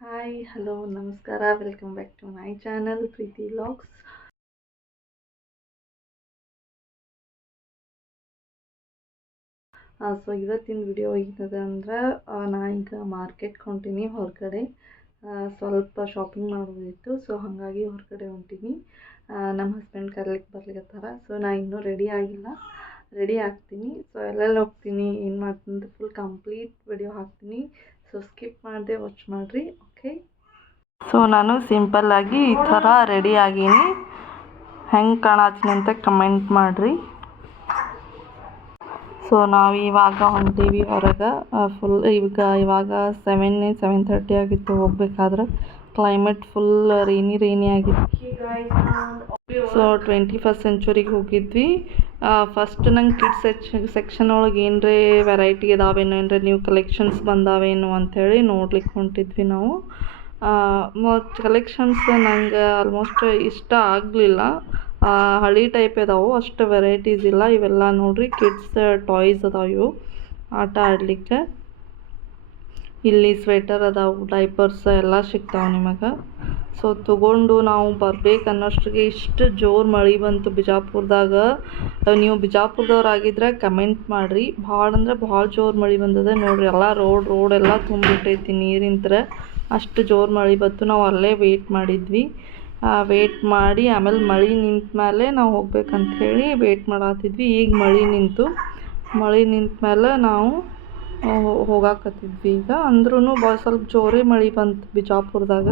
Hi hello ನಮಸ್ಕಾರ welcome back to my channel Preethi vlogs. So ಇವತ್ತಿನ video ಏನದ ಅಂದ್ರೆ ನಾ ಈಗ ಮಾರ್ಕೆಟ್ಗೆ ಹೊಂಟೀನಿ ಹೊರಗಡೆ. ಸ್ವಲ್ಪ ಶಾಪಿಂಗ್ ಮಾಡೋದಿತ್ತು, ಸೊ ಹಾಗಾಗಿ ಹೊರಗಡೆ ಹೊಂಟೀನಿ. ನಮ್ಮ ಹಸ್ಬೆಂಡ್ ಕರ್ಲಿಕ್ಕೆ ಬರ್ಲಿಕತ್ತಾರ. ಸೊ ನಾ ಇನ್ನೂ ರೆಡಿ ಆಗಿಲ್ಲ, ರೆಡಿ ಆಗ್ತೀನಿ. ಸೊ ಎಲ್ಲೆಲ್ಲಿ ಹೋಗ್ತೀನಿ ಏನು ಮಾಡ್ತೀನಿ ಅಂತ ಫುಲ್ ಕಂಪ್ಲೀಟ್ ವಿಡಿಯೋ ಹಾಕ್ತೀನಿ. ಸೊ ಸ್ಕಿಪ್ ಮಾಡದೆ ವಾಚ್ ಮಾಡಿರಿ, ಓಕೆ. ಸೊ ನಾನು ಸಿಂಪಲ್ಲಾಗಿ ಈ ಥರ ರೆಡಿ ಆಗೀನಿ. ಹೆಂಗೆ ಕಾಣತ್ತೀನಿ ಅಂತ ಕಮೆಂಟ್ ಮಾಡಿರಿ. ಸೊ ನಾವು ಇವಾಗ ಹೊಂಟೀವಿ ಹೊರಗೆ. ಫುಲ್ ಇವಾಗ 7:30 ಆಗಿತ್ತು ಹೋಗ್ಬೇಕಾದ್ರೆ. ಕ್ಲೈಮೇಟ್ ಫುಲ್ ರೈನಿ ಆಗಿತ್ತು. ಸೊ 21st ಸೆಂಚುರಿಗೆ ಹೋಗಿದ್ವಿ. ಫಸ್ಟ್ ನಂಗೆ ಕಿಡ್ಸ್ ಸೆಕ್ಷನ್ ಒಳಗೆ ಏನರೇ ವೆರೈಟಿ ಇದಾವೇನೋ, ಏನರ ನ್ಯೂ ಕಲೆಕ್ಷನ್ಸ್ ಬಂದಾವೇನೋ ಅಂಥೇಳಿ ನೋಡ್ಲಿಕ್ಕೆ ಹೊಂಟಿದ್ವಿ ನಾವು. ಮತ್ತು ಕಲೆಕ್ಷನ್ಸ್ ನಂಗೆ ಆಲ್ಮೋಸ್ಟ್ ಇಷ್ಟ ಆಗಲಿಲ್ಲ. ಹಳಿ ಟೈಪ್ ಇದಾವೆ, ಅಷ್ಟು ವೆರೈಟೀಸ್ ಇಲ್ಲ. ಇವೆಲ್ಲ ನೋಡ್ರಿ ಕಿಡ್ಸ್ ಟಾಯ್ಸ್ ಅದಾವೆ, ಇವು ಆಟ ಆಡಲಿಕ್ಕೆ. ಇಲ್ಲಿ ಸ್ವೆಟರ್ ಅದಾವೆ, ಡೈಪರ್ಸ್ ಎಲ್ಲ ಸಿಗ್ತಾವೆ ನಿಮಗೆ. ಸೊ ತೊಗೊಂಡು ನಾವು ಬರ್ಬೇಕನ್ನೋಷ್ಟಿಗೆ ಇಷ್ಟು ಜೋರು ಮಳೆ ಬಂತು ಬಿಜಾಪುರದಾಗ. ನೀವು ಬಿಜಾಪುರದವ್ರಾಗಿದ್ರೆ ಕಮೆಂಟ್ ಮಾಡಿರಿ. ಭಾಳ ಅಂದ್ರೆ ಭಾಳ ಜೋರು ಮಳೆ ಬಂದದ ನೋಡ್ರಿ. ಎಲ್ಲ ರೋಡ್ ಎಲ್ಲ ತುಂಬಿಬಿಟ್ಟೈತಿ ನೀರಿಂತ್ರ. ಅಷ್ಟು ಜೋರು ಮಳೆ ಬಂತು. ನಾವು ಅಲ್ಲೇ ವೆಯ್ಟ್ ಮಾಡಿದ್ವಿ. ವೆಯ್ಟ್ ಮಾಡಿ ಆಮೇಲೆ ಮಳೆ ನಿಂತ ಮೇಲೆ ನಾವು ಹೋಗ್ಬೇಕಂಥೇಳಿ ವೆಯ್ಟ್ ಮಾಡತ್ತಿದ್ವಿ. ಈಗ ಮಳೆ ನಿಂತ ಮೇಲೆ ನಾವು ಹೋಗಾಕತ್ತಿದ್ವಿ ಈಗ. ಅಂದ್ರೂ ಸ್ವಲ್ಪ ಜೋರೇ ಮಳೆ ಬಂತು ಬಿಜಾಪುರದಾಗ.